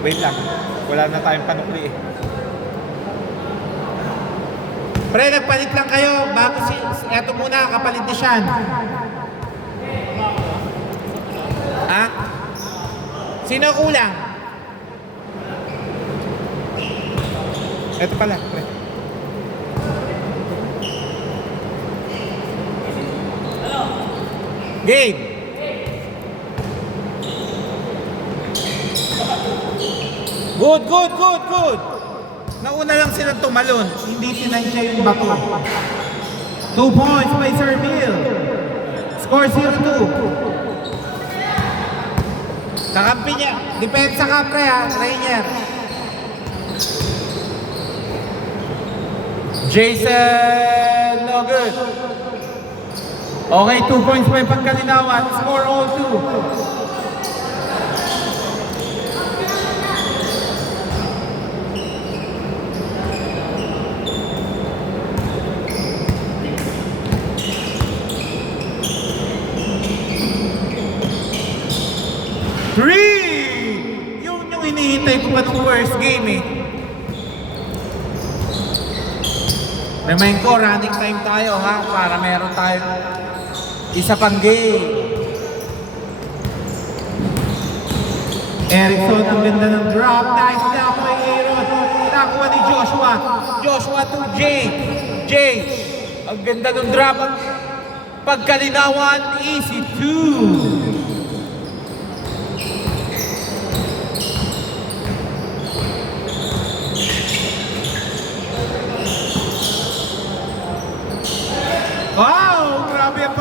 Wait lang. Wala na tayong panukli eh. Pre, nagpalit lang kayo bago eto muna, kapalit ni Sean. Ha? Sino kulang? Eto pala, pre. Game! Good, good, good, good! Nauna lang silang tumalon, hindi sinansya yung bato. 2 points by Serbil. Score 0-2. Kakampi niya. Depensa ka, pre, ha? Rainier. Jason, no good. Okay, 2 points by Pagkalinawan. Score all 2. Yun yung hinihintay ko pa nung first game eh. Remind ko, running time tayo ha, para meron tayo isa pang game. Erickson, ang ganda ng drop. Nice na kay Aaron. Nakuha ni Joshua. Joshua to Jay. Jay, ang ganda ng drop. Pagkalinawan, easy 2. Wow! Grabe ang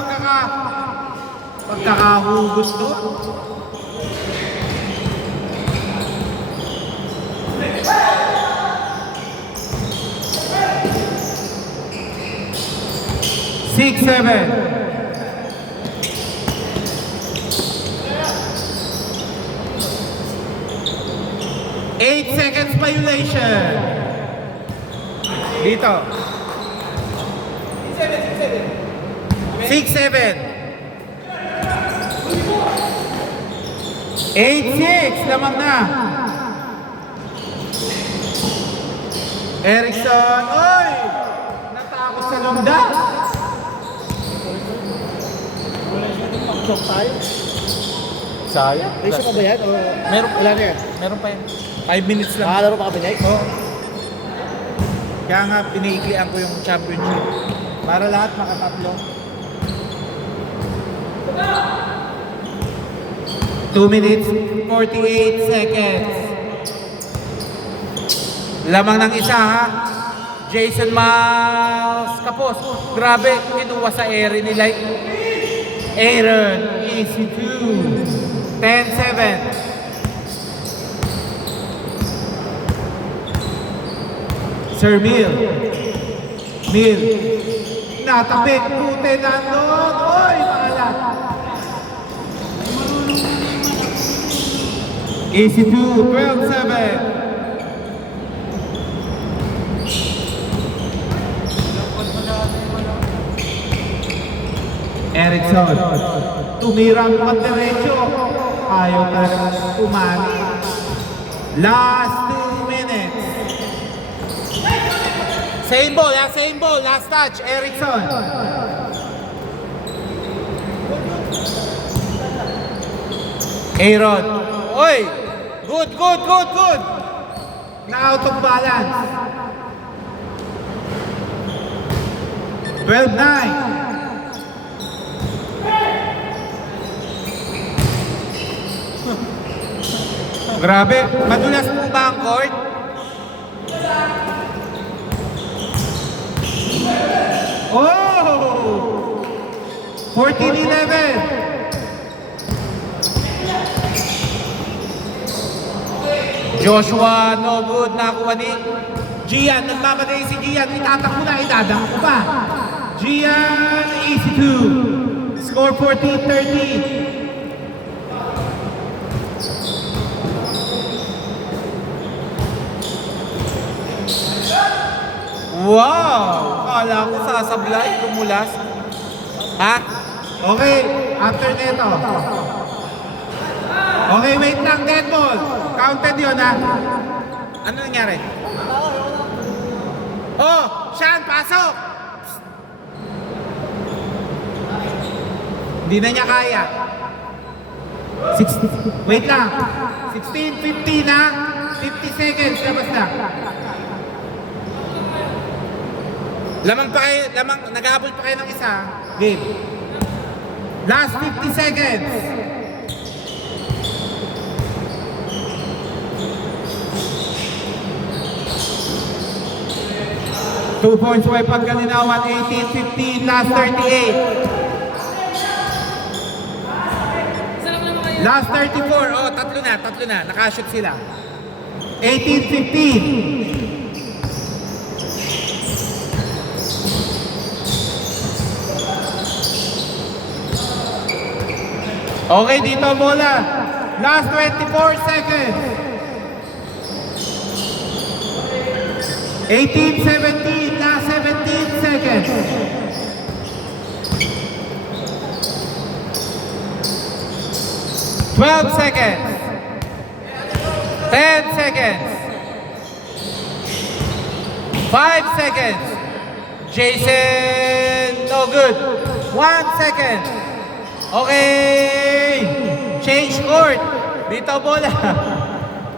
pagkakahugot doon. Six, 7. 8 seconds violation. Dito. 6-7. 8-6. Lamang na. Erickson. Oy! Natakot sa lungga. Pag-chok tayo. Sayang. Ratio pa ba yan? O Meron pa. wala na yan? Meron pa yan. 5 minutes lang. Nakakalaro pa kami, Nike? Oo. Kaya nga piniiklian ko yung championship. Para lahat makatatlo. 2 minutes, 48 seconds. Lamang ng isa ha. Jason Miles Kapos. Grabe, kinuha sa area nila. Aaron, easy 2. 10-7. Sir Mill. Mill. Natapik, pute nandun. Oy, maalat. Easy 2, 12-7. Erickson. Tumirang pag-diretso. Ayaw talagang umani. Last 2 minutes. Same ball, ha? Same ball. Last touch, Erickson. Aaron. Oy! Good, good, good, good. Na-out of balance. 12-9. Grabe, madulas po ba ang court? Oh! 14-11. Joshua, no good. Nakuha ni Gian. Nagmamadali si Gian. Itatakbo na, idadako pa. Gian, easy 2. Score 14-13. Wow! Kala ko sasablay, tumulas. Ha? Okay, after neto. Okay, wait lang, dead ball. Counted yun, ha? Ano nangyari? Oh, Sean, pasok! Hindi na niya kaya. 16, wait lang. 16, 50 na. 50 seconds, labas na. Lamang pa kayo, naghahabol pa kayo ng isa. Game. Last 50 seconds. Two points away Pangkalinawan, 18-15, last 38. Last 34, oh, tatlo na, nakashoot sila. 18-15. Okay, dito bola. Last 24 seconds. 18-17, last 17 seconds. Twelve seconds. 10 seconds. 5 seconds. Jason, no good. 1 second. Okay. Change court. Dito bola.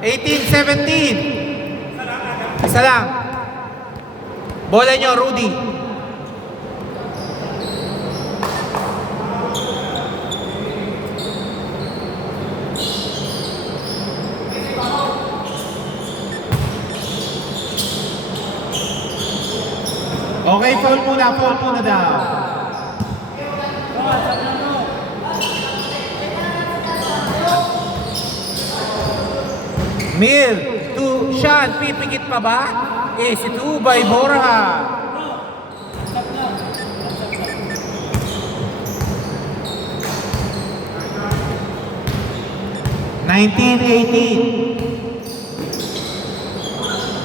18-17. Isa lang. Bola nyo, Rudy. Okay, foul muna daw. Mil, to Sean, pipikit pa ba? Si 2 by Borja.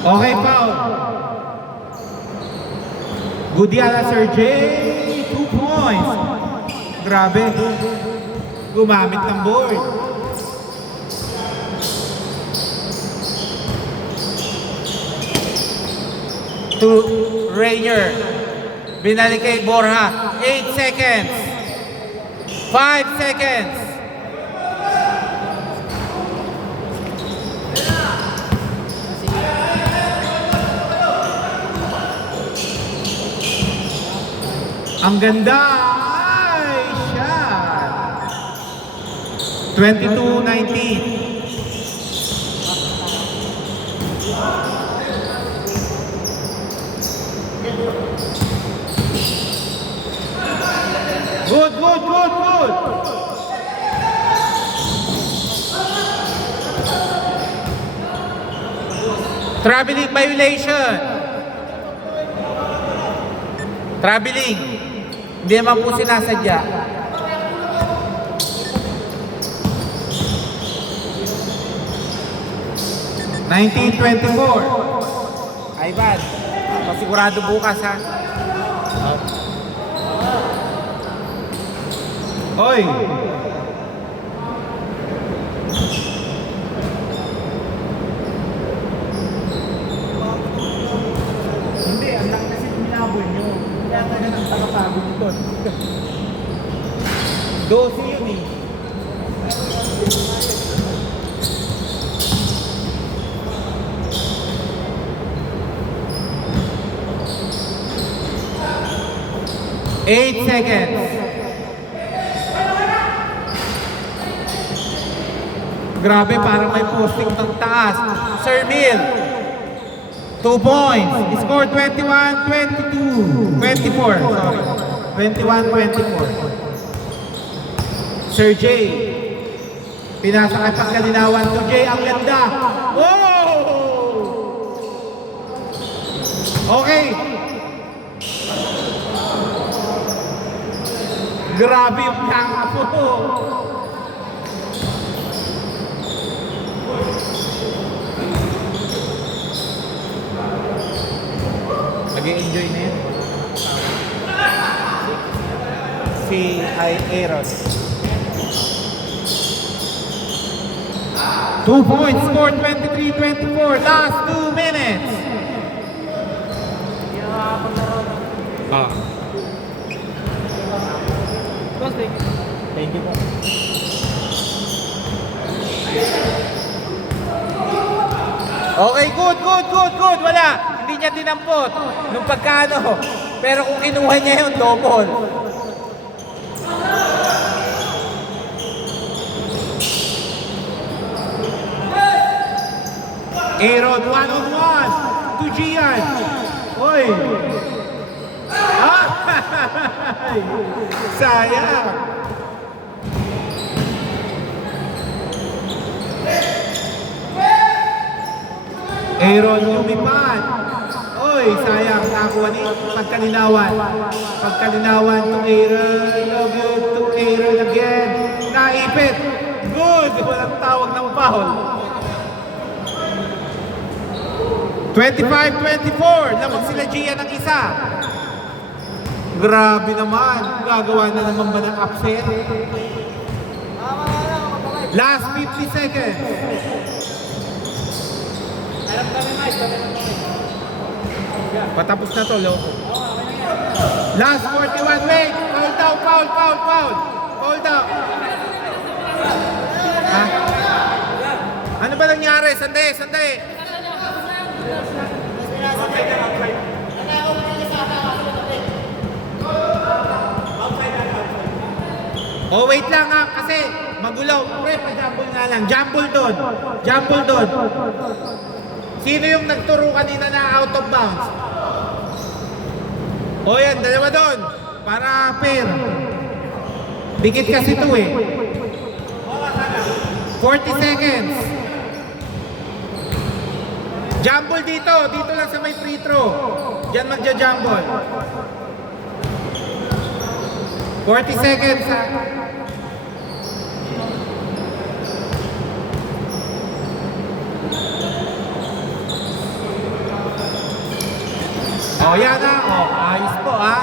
Okay, foul. Gudiala Sergey, 2 points. Grabe. Gumamit ng board. To Rainier. Binalik kay Borja. 8 seconds. 5 seconds. Ang ganda! Ay, shot! 22-19. Good. Traveling violation. Traveling. Hindi naman po sinasadya. Ay bad. Pasigurado bukas ha. Oy! Hindi, ang laki kasi minabol nyo. Kaya talaga ng tagapagod ito. 12 yun eh. Eight seconds. Grabe, parang may posting ng taas. Sir Mil, 2 points. Score 21-22. 24, sorry. 21-24. Sir Jay, pinasa kay Pangkalinawan. Sir Jay, ang ganda. Oh! Okay. Grabe yung tanga po. Nag-enjoy na yun. Si Aaron. 2 points, score 23-24. Last 2 minutes. Ah. Thank you po. Okay, good. Wala. Hindi niya dinampot. Nung pagkano. Pero kung kinuha niya yung double. Aaron, 1-on-1 to Gian. Oy. Ay! Sayang. Aaron lumipad. Oy, sayang. Nakakuha ni pagkalinawan. Pagkalinawan to Aaron. Love you to Aaron again. Naipit. Good. Walang tawag ng foul. 25-24. Lamang sila Gian ng isa. Grabe naman. Gagawa na naman ba ng upset? Last 50 seconds. Patapos na to, loko. Last 41. Wait. Foul down. Foul down. Ha? Ano ba nangyari? Sandali. Oh, wait lang ha, kasi magulaw. Pre, pa-jumble nga lang. Jumble doon. Sino yung nagturo kanina na out of bounds? Oh, yan, dalawa doon. Para pair. Dikit kasi ito eh. 40 seconds. Jumble dito lang sa may free throw. Diyan magja-jumble. 40 seconds ha. Oh, yan ha. Oh, ayos po ha.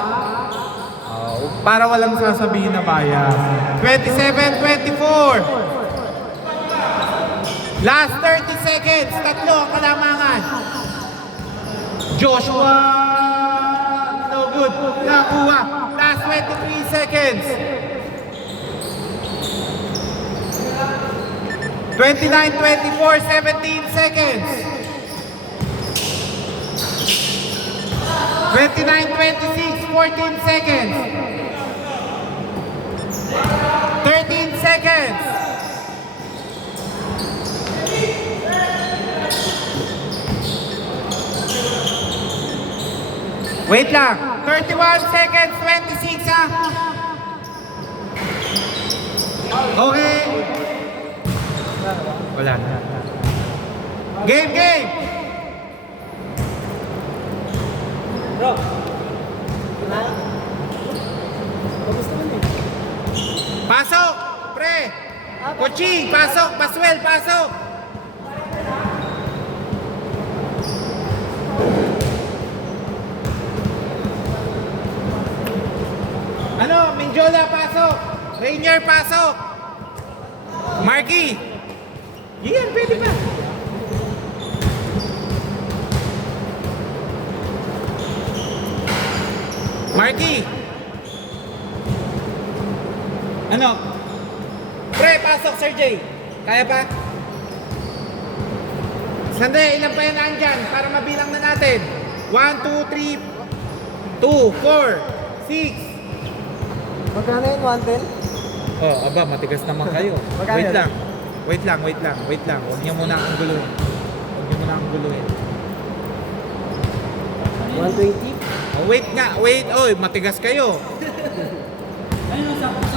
Oh, para walang sasabihin na bias. 27-24. Last 30 seconds. Tatlo ang kalamangan. Joshua. No good. Nakuha. Last 23 seconds. 29-24. 17 seconds. 29-26. 14 seconds. 13 seconds. Wait lang. 31 seconds, 26 ha. Okay. Wala na. Game. Bro. Tapos naman eh. Pasok, pre. Coaching, pasok. Paswell, pasok. Ano, Minjola, pasok. Rainier, pasok. Marky. Yan, pwede ba? Marky. Ano? Pre, pasok, Sir J. Kaya pa? Sandali, ilan pa yan nandyan para mabilang na natin? 1, 2, 3, 2, 4, 6. Magkano yun? 110? Oh, aba, matigas naman kayo. Magkano Wait yun? lang. Wait lang. Huwag niyo muna akong guluhin. 120? Oh, wait nga. Oy, matigas kayo.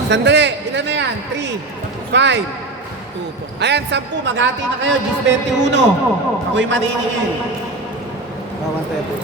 Sandali, ilan na yan? 3, 5, 2, ayan, 10. Maghati na kayo. 21. Ako'y maniningin. 130.